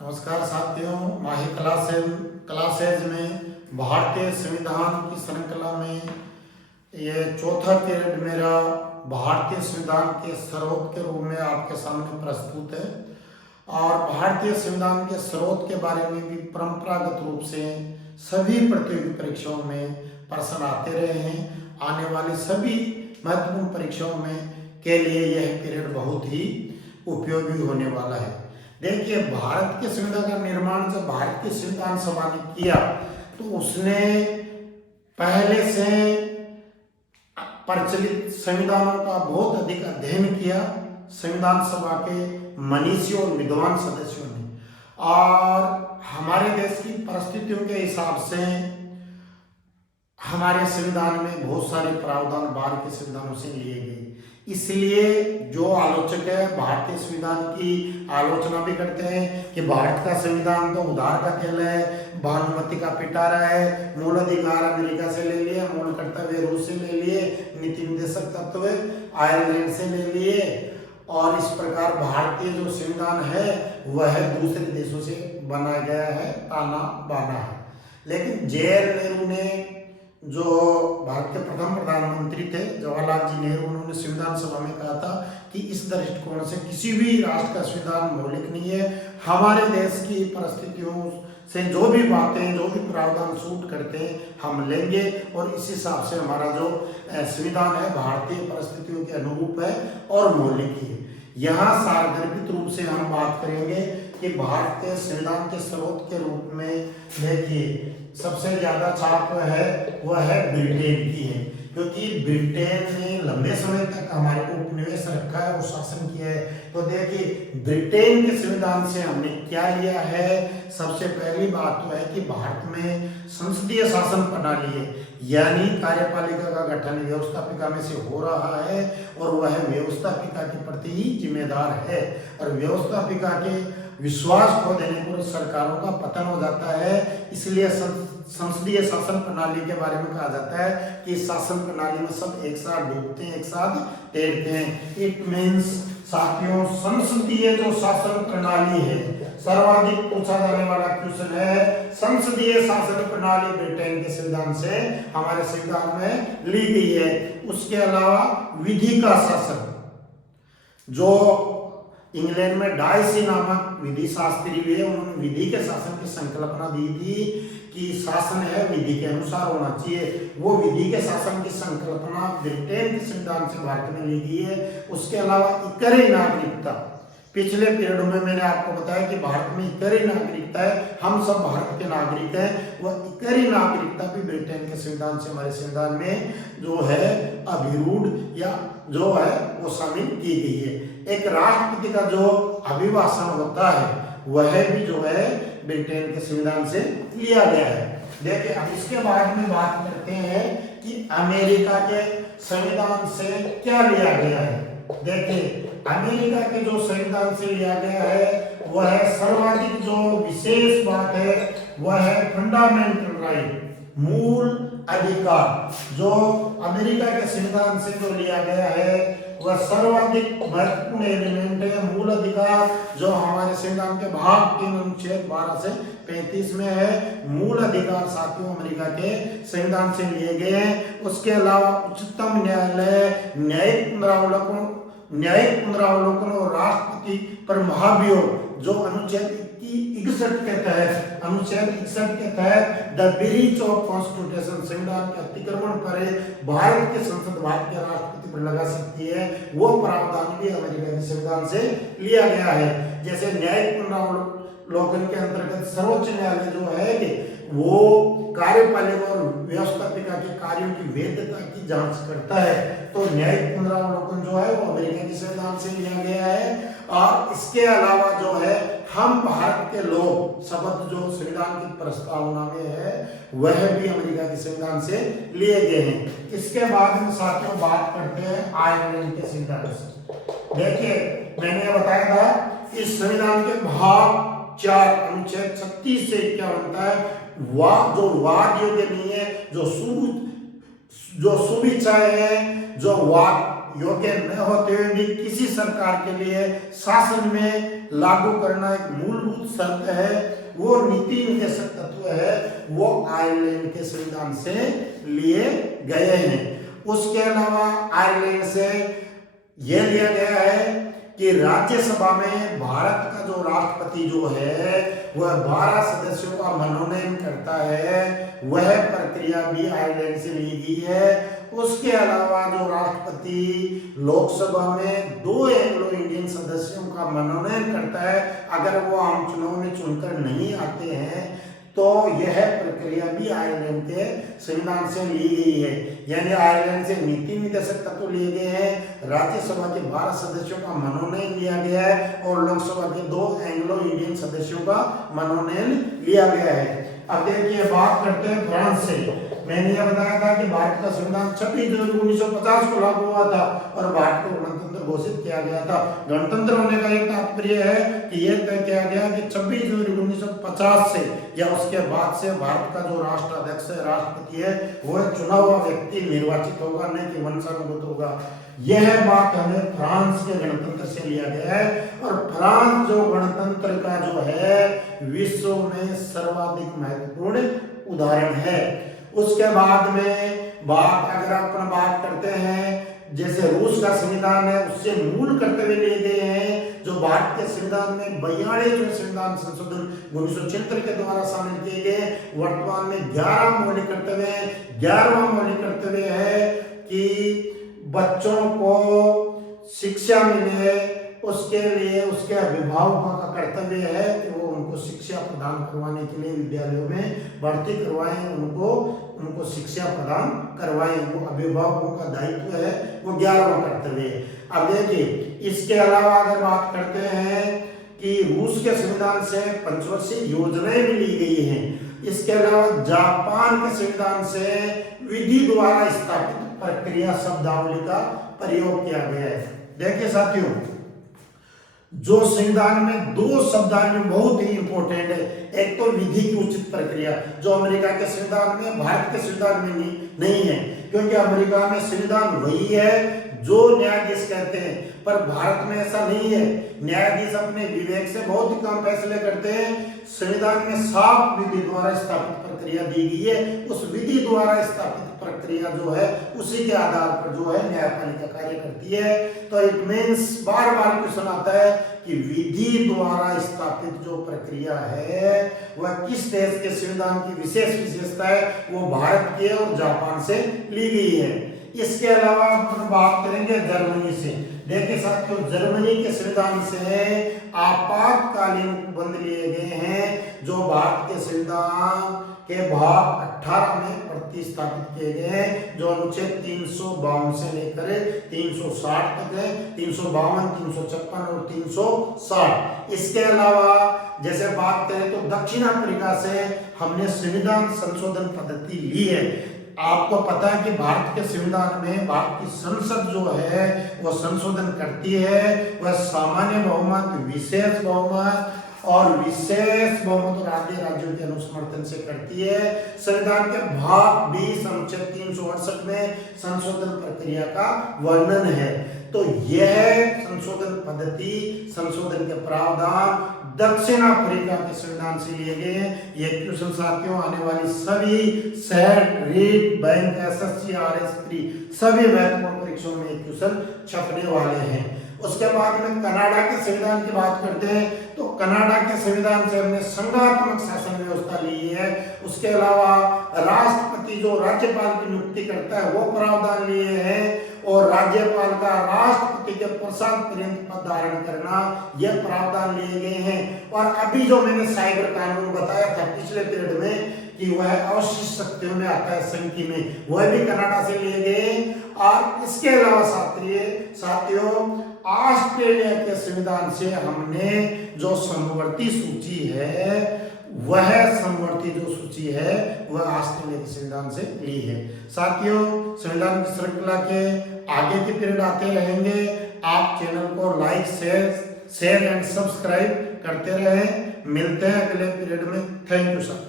नमस्कार साथियों, माही क्लासेज में भारतीय संविधान की श्रृंखला में ये चौथा पीरियड मेरा भारतीय संविधान के स्रोत के रूप में आपके सामने प्रस्तुत है। और भारतीय संविधान के स्रोत के बारे में भी परंपरागत रूप से सभी प्रतियोगी परीक्षाओं में प्रश्न आते रहे हैं। आने वाली सभी महत्वपूर्ण परीक्षाओं में के लिए यह पीरियड बहुत ही उपयोगी होने वाला है। देखिए, भारत के संविधान का निर्माण जब भारतीय संविधान सभा ने किया तो उसने पहले से प्रचलित संविधानों का बहुत अधिक अध्ययन किया संविधान सभा के मनीषियों और विद्वान सदस्यों ने। और हमारे देश की परिस्थितियों के हिसाब से हमारे संविधान में बहुत सारे प्रावधान बाहर के संविधानों से लिए गए। इसलिए जो आलोचक है भारतीय संविधान की आलोचना भी करते हैं कि भारत का संविधान तो उधार का खेल है, भानुमति का पिटारा है, मूल अधिकार अमेरिका से ले लिए, मूल कर्तव्य रूस से ले लिए, नीति निर्देशक तत्व आयरलैंड से ले लिए। और इस प्रकार भारतीय जो संविधान है वह दूसरे देशों से बनाया गया है, ताना बाना है। लेकिन जवाहरलाल नेहरू ने, जो भारत के प्रथम प्रधानमंत्री थे जवाहरलाल जी नेहरू, उन्होंने संविधान सभा में कहा था कि इस दृष्टिकोण से किसी भी राष्ट्र का संविधान मौलिक नहीं है। हमारे देश की परिस्थितियों से जो भी बातें, जो भी प्रावधान सूट करते हैं हम लेंगे और इस हिसाब से हमारा जो संविधान है भारतीय परिस्थितियों के अनुरूप है और मौलिक ही है। यहाँ सार्वभौमिक रूप से हम बात करेंगे कि भारतीय संविधान के स्रोत के रूप में देखिए सबसे ज्यादा छाप है वह है ब्रिटेन की है, क्योंकि ब्रिटेन ने लंबे समय तक हमारे को उपनिवेश रखा है और शासन किया है। तो देखिए ब्रिटेन के संविधान से हमने क्या लिया है। सबसे पहली बात तो है कि भारत में संसदीय शासन प्रणाली है, यानी कार्यपालिका का गठन व्यवस्थापिका में से हो रहा है और वह व्यवस्थापिका के प्रति ही जिम्मेदार है। और व्यवस्थापिका के विश्वास खो देने पर सरकारों का पतन हो जाता है। इसलिए संसदीय शासन प्रणाली के बारे में कहा जाता है कि शासन प्रणाली में सब एक साथ डूबते हैं, एक साथ तैरते हैं। इट मीन्स साथियों, संसदीय जो शासन प्रणाली है, सर्वाधिक पूछा जाने वाला क्वेश्चन है, संसदीय शासन प्रणाली ब्रिटेन के संविधान से हमारे संविधान में ली गई है। उसके अलावा विधि का शासन, जो इंग्लैंड में डायसी नामक विधि शास्त्री भी है, उन्होंने विधि के शासन की संकल्पना दी थी कि शासन है विधि के अनुसार होना चाहिए। वो विधि के शासन की संकल्पना ब्रिटेन के संविधान से भारत में ली गई है। उसके अलावा इकरी नागरिकता, पिछले पीरियड में मैंने आपको बताया कि भारत में इकरी नागरिकता है, हम सब भारत के नागरिक हैं। वह इकरी नागरिकता भी ब्रिटेन के संविधान से हमारे संविधान में जो है अभिरूढ़ या जो है वो शामिल की गई है। एक राष्ट्रपति का जो अभिभाषण होता है वह भी जो है ब्रिटेन के संविधान से लिया गया है। देखिए, अब इसके बाद में बात करते हैं कि अमेरिका के संविधान से क्या लिया गया है। देखिए, अमेरिका के जो संविधान से लिया गया है वह सर्वाधिक जो विशेष बात है वह है फंडामेंटल राइट, मूल अधिकार। जो अमेरिका के संविधान से जो लिया गया है वह सर्वाधिक महत्वपूर्ण एलिमेंट है, मूल अधिकार, जो हमारे संविधान के भाग 3 अनुच्छेद 12 से 35 में है। मूल अधिकार साथियों अमेरिका के संविधान से लिए गए हैं। उसके अलावा उच्चतम न्यायालय, न्यायिक पुनरावलोकन और राष्ट्रपति पर महाभियोग, जो अनुच्छेद 61 के तहत, अनुच्छेद 61 के तहत द ब्रीच ऑफ कॉन्स्टिट्यूशन, संविधान के अतिक्रमण पर भारत के संसद भारत के राष्ट्रपति पर लगा सकती है, वो प्रावधान भी अमेरिका के संविधान से लिया गया है। जैसे न्यायिक पुनरावलोकन के अंतर्गत सर्वोच्च न्यायालय जो है वो कार्यपालिका और व्यवस्थापिका के कार्यों की वैधता की जांच करता है। तो न्यायिक पुनरावलोकन जो है वो अमेरिका के संविधान से लिया गया है। और इसके अलावा जो है हम भारत के लोग शब्द जो संविधान की प्रस्तावना में है वह भी अमेरिका के संविधान से लिए गए हैं। इसके बाद में साथियों बात करते हैं आयरलैंड के संविधान से। देखिए, मैंने बताया था इस संविधान के भाग 4 अनुच्छेद 36 से क्या बनता है, जो वाद योग्य नहीं है, जो शुभ इच्छाएं हैं, जो वाद योग्य न होते हुए भी किसी सरकार के लिए शासन में लागू करना एक मूलभूत शर्त है, वो नीति निर्देशक तत्व है, वो आयरलैंड के संविधान से लिए गए हैं। उसके अलावा आयरलैंड से यह लिया गया है कि राज्यसभा में भारत का जो राष्ट्रपति जो है वह 12 सदस्यों का मनोनयन करता है, वह प्रक्रिया भी आयरलैंड से ली गई है। उसके अलावा जो राष्ट्रपति लोकसभा में 2 एंग्लो इंडियन सदस्यों का मनोनयन करता है, अगर वो आम चुनाव में चुनकर नहीं आते हैं तो यह प्रक्रिया भी आयरलैंड के संविधान से ली गई है। यानी आयरलैंड से नीति निर्देशक तत्व लिए गए हैं, राज्यसभा के 12 सदस्यों का मनोनयन लिया गया है और लोकसभा के 2 एंग्लो इंडियन सदस्यों का मनोनयन लिया गया है। अब देखिए बात करते हैं फ्रांस से। मैंने यह बताया था कि भारत का संविधान 26 जनवरी 1950 को लागू हुआ था और भारत को गणतंत्र घोषित किया गया था। गणतंत्र होने का एक तात्पर्य है कि यह तय किया गया कि 26 जनवरी 1950 से या उसके बाद से भारत का जो राष्ट्राध्यक्ष है, राष्ट्रपति है, वह चुना हुआ व्यक्ति निर्वाचित होगा, न कि वंशानुगत होगा। यह बात हमें फ्रांस के गणतंत्र से लिया गया है और फ्रांस जो गणतंत्र का जो है विश्व में सर्वाधिक महत्वपूर्ण उदाहरण है। उसके बाद में अगर अपन बात करते हैं, जैसे रूस का संविधान है उससे मूल कर्तव्य लिए गए हैं जो भारत के संविधान में 42वें संविधान संशोधन 1976 के द्वारा शामिल किए गए। वर्तमान में 11 मौलिक कर्तव्य है। 11वां मौलिक कर्तव्य है कि बच्चों को शिक्षा मिले, उसके लिए उसके अभिभावकों का कर्तव्य है कि वो उनको शिक्षा प्रदान करवाने के लिए विद्यालयों में भर्ती करवाएं, उनको शिक्षा प्रदान करवाएं। वो अभिभावकों का दायित्व है, वो 11वां कर्तव्य है। अब देखिए इसके अलावा अगर बात करते हैं कि रूस के संविधान से पंचवर्षीय योजनाएं भी ली गई हैं। इसके अलावा जापान के संविधान से विधि द्वारा स्थापित प्रक्रिया शब्दावली का प्रयोग किया गया है। देखिए साथियों, जो संविधान में 2 शब्दावली बहुत ही इंपॉर्टेंट है। एक तो विधि की उचित प्रक्रिया, जो अमेरिका के संविधान में, भारत के संविधान में नहीं है, क्योंकि अमेरिका में संविधान वही है जो न्यायाधीश कहते हैं, पर भारत में ऐसा नहीं है। न्यायाधीश अपने विवेक से बहुत ही कम फैसले करते हैं। संविधान में साफ विधि द्वारा स्थापित प्रक्रिया दी गई है। उस विधि द्वारा स्थापित प्रक्रिया जो है उसी के आधार पर जो है न्यायपालिका कार्य करती है। तो it means bar bar question आता है कि विधि द्वारा स्थापित जो प्रक्रिया है वह किस देश के संविधान की विशेष विशेषता है, वो भारत की है और जापान से ली गई है। इसके अलावा हम बात करेंगे जर्मनी से। देखिए साथियों, जर्मनी के संविधान से आपातकालीन उपबंध लिए गए हैं जो भारत के संविधान के भाग 18 में प्रतिस्थापित किए गए हैं, जो अनुच्छेद 352 से लेकर 360 तक है, 352, 356 और 360। इसके अलावा जैसे बात करें तो दक्षिण अफ्रीका से हमने संविधान संशोधन पद्धति ली है। आपको पता है कि भारत के संविधान में भारत की संसद जो है वो संशोधन करती है। वह सामान्य बहुमत, विशेष बहुमत और विशेष बहुमत राज्यों के अनुसमर्थन से करती है। संविधान के भाग 20 अनुच्छेद 368 में संशोधन प्रक्रिया का वर्णन है। तो यह संशोधन पद्धति, संशोधन के प्रावधान दक्षिण अफ्रीका के संविधान से लिए गए हैं। ये क्वेश्चन साथियों आने वाली सभी SET, REET, bank, SSC, RSP सभी महत्वपूर्ण परीक्षाओं में एक क्वेश्चन छपने वाले हैं। उसके बाद में कनाडा के संविधान की बात करते हैं तो कनाडा के संविधान से हमने संघात्मक शासन व्यवस्था ली है। उसके अलावा राष्ट्रपति जो राज्यपाल की नियुक्ति करता है वो प्रावधान लिए हैं और राज्यपाल का राष्ट्रपति के प्रसाद पर्यंत पद धारण करना यह प्रावधान लिए गए हैं। और अभी जो मैंने साइबर कानून बताया था पिछले पीरियड में कि वह अवशिष्ट शक्तियों में आता है संघ में, वह भी कनाडा से लिए गए। और इसके अलावा साथियों ऑस्ट्रेलिया के संविधान से हमने जो समवर्ती सूची है वह समवर्ती जो सूची है वह ऑस्ट्रेलिया के संविधान से ली है। साथियों, संविधान की श्रृंखला के आगे के पीरियड आते रहेंगे। आप चैनल को लाइक, शेयर एंड सब्सक्राइब करते रहें। मिलते हैं अगले पीरियड में। Thank you sir.